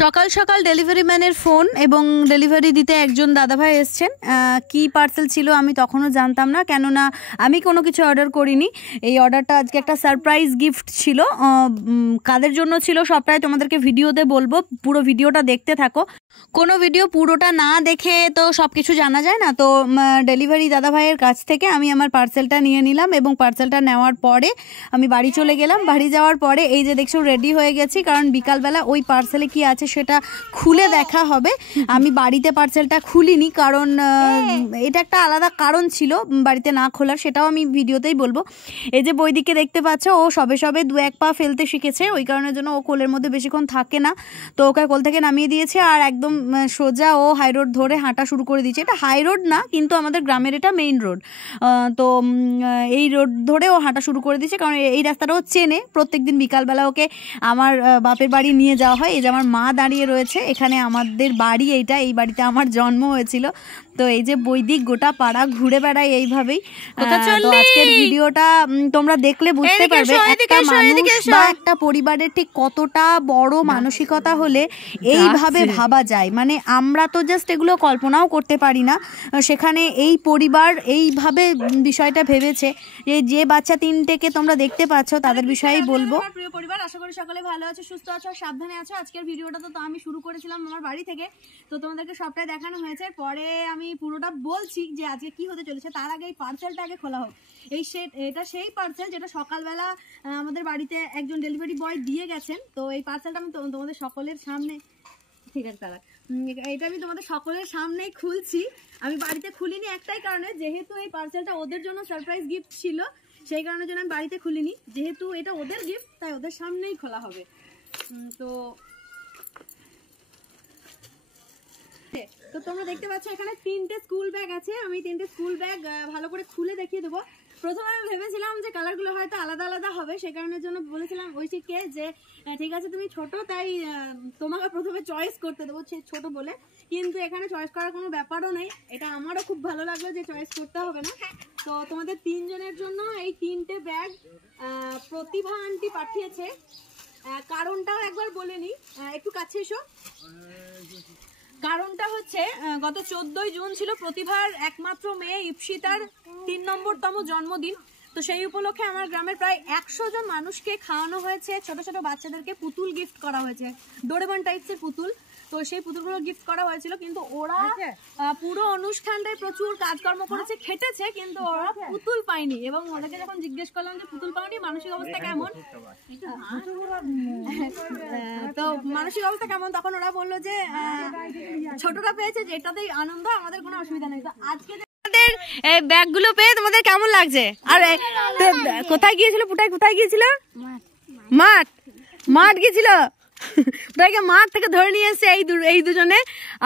সকাল সকাল ডেলিভারি ম্যানের ফোন এবং ডেলিভারি দিতে একজন দাদাভাই এসছেন। কি পার্সেল ছিল আমি তখনও জানতাম না, কেননা আমি কোনো কিছু অর্ডার করিনি। এই অর্ডারটা আজকে একটা সারপ্রাইজ গিফট ছিল। কাদের জন্য ছিল সবটাই তোমাদেরকে ভিডিওতে বলবো, পুরো ভিডিওটা দেখতে থাকো। কোনো ভিডিও পুরোটা না দেখে তো সব কিছু জানা যায় না। তো ডেলিভারি দাদাভাইয়ের কাছ থেকে আমি আমার পার্সেলটা নিয়ে নিলাম এবং পার্সেলটা নেওয়ার পরে আমি বাড়ি চলে গেলাম। বাড়ি যাওয়ার পরে এই যে দেখছো রেডি হয়ে গেছি, কারণ বিকালবেলা ওই পার্সেলে কি আছে সেটা খুলে দেখা হবে। আমি বাড়িতে পার্সেলটা খুলিনি, কারণ এটা একটা আলাদা কারণ ছিল বাড়িতে না খোলার, সেটাও আমি ভিডিওতেই বলবো। এই যে বৈদিককে দেখতে পাচ্ছ, ও সবে সবে 2-1 পা ফেলতে শিখেছে, ওই কারণের জন্য ও কোলের মধ্যে বেশিক্ষণ থাকে না। তো ওকে কোল থেকে নামিয়ে দিয়েছে আর একদম সোজা ও হাই রোড ধরে হাঁটা শুরু করে দিয়েছে। এটা হাই রোড না, কিন্তু আমাদের গ্রামের এটা মেইন রোড। তো এই রোড ধরে ও হাঁটা শুরু করে দিয়েছে, কারণ এই রাস্তাটা ও চেনে। প্রত্যেকদিন বিকালবেলা ওকে আমার বাপের বাড়ি নিয়ে যাওয়া হয়। এই যে আমার মা দাঁড়িয়ে রয়েছে, এখানে আমাদের বাড়ি এইটা, এই বাড়িতে আমার জন্ম হয়েছিল। তো এই যে বৈদিক গোটা পাড়া ঘুরে বেড়ায় এইভাবেই। তো আজকের ভিডিওটা তোমরা দেখলে বুঝতে পারবে একটা মানুষ বা একটা পরিবারের ঠিক কতটা বড় মানসিকতা হলে এইভাবে ভাবা যায়। মানে আমরা তো জাস্ট এগুলো কল্পনাও করতে পারি না, সেখানে এই পরিবার এইভাবে বিষয়টা ভেবেছে। যে বাচ্চা 3টেকে তোমরা দেখতে পাচ্ছ তাদের বিষয়েই বলবো। প্রিয় পরিবার, আশা করি সকলে ভালো আছো, সুস্থ আছো, সাবধানে আছো। আজকের ভিডিওটা তো আমি শুরু করেছিলাম আমার বাড়ি থেকে, তো তোমাদেরকে সবটাই দেখানো হয়েছে। পরে আমি পুরোটা বলছি যে আজকে কি হতে চলেছে। তার আগে এই পার্সেলটা আগে খোলা হোক। এটা সেই পার্সেল যেটা সকালবেলা আমাদের বাড়িতে একজন ডেলিভারি বয় দিয়ে গেছেন। তো এই পার্সেলটা আমি তোমাদের সকলের সামনে, ঠিক আছে দাদা, এটা আমি তোমাদের সকলের সামনেই খুলছি। আমি বাড়িতে খুলিনি একটাই কারণে, যেহেতু এই পার্সেলটা ওদের জন্য সারপ্রাইজ গিফট ছিল, সেই কারণের জন্য আমি বাড়িতে খুলিনি। যেহেতু এটা ওদের গিফট, তাই ওদের সামনেই খোলা হবে। তো তোমরা দেখতে পাচ্ছ এখানে 3টে স্কুল ব্যাগ আছে। আমি 3টে স্কুল ব্যাগ ভালো করে খুলে দেখিয়ে দেবো। প্রথমে আমি ভেবেছিলাম যে কালারগুলো হয়তো আলাদা আলাদা হবে, সে কারণের জন্য বলেছিলাম ঐশীকে যে ঠিক আছে তুমি ছোট, তাই তোমাকে প্রথমে চয়েস করতে দেবো ছোট বলে। কিন্তু এখানে চয়েস করার কোনো ব্যাপারও নেই। এটা আমারও খুব ভালো লাগলো যে চয়েস করতে হবে না। তো তোমাদের 3 জনের জন্য এই 3টে ব্যাগ প্রতিভা আন্টি পাঠিয়েছে। কারণটাও একবার বলে নিই, একটু কাছে এসো। কারণটা হচ্ছে গত 14ই জুন ছিল প্রতিভার একমাত্র মেয়ে ইপসিতার 3 নম্বরতম জন্মদিন। তো সেই উপলক্ষে আমার গ্রামের প্রায় 100 জন মানুষকে খাওয়ানো হয়েছে, ছোট ছোট বাচ্চাদেরকে পুতুল গিফট করা হয়েছে, ডোরেমন টাইপসের পুতুল। তো সেই পুতুলগুলো গিফট করা হয়েছিল, কিন্তু ওরা পুরো অনুষ্ঠানটায় প্রচুর কাজকর্ম করেছে, খেটেছে, কিন্তু ওরা পুতুল পায়নি। এবং ওদেরকে যখন জিজ্ঞেস করলাম যে পুতুল পাওনি, মানসিক অবস্থা কেমন, তো মানসিক অবস্থা কেমন, তখন ওরা বললো যে ছোটটা পেয়েছে, যেটাতেই আনন্দ, আমাদের কোনো অসুবিধা নেই। তো আজকে এই ব্যাগগুলো পেয়ে তোমাদের কেমন লাগছে? আর কোথায় গিয়েছিল পুটাই, কোথায় গিয়েছিল? মাঠ গিয়েছিল। মাঠ থেকে ধরে নিয়ে এসছে এই দুজনে।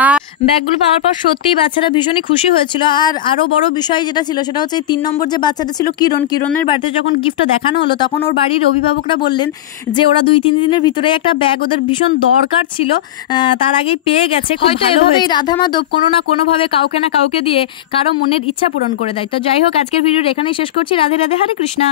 আর ব্যাগগুলো পাওয়ার পর সত্যিই বাচ্চারা ভীষণই খুশি হয়েছিল। আর আরো বড় বিষয় যেটা ছিল সেটা হচ্ছে 3 নম্বর যে বাচ্চাটা ছিল কিরণের বাড়িতে যখন গিফটটা দেখানো হলো, তখন ওর বাড়ির অভিভাবকরা বললেন যে ওরা 2-3 দিনের ভিতরে একটা ব্যাগ ওদের ভীষণ দরকার ছিল, তার আগেই পেয়ে গেছে। হয়তো এভাবেই রাধা মাধব কোনো না কোনোভাবে কাউকে না কাউকে দিয়ে কারো মনের ইচ্ছা পূরণ করে দেয়। তো যাই হোক, আজকের ভিডিওটা এখানেই শেষ করছি। রাধে রাধে, হরে কৃষ্ণা।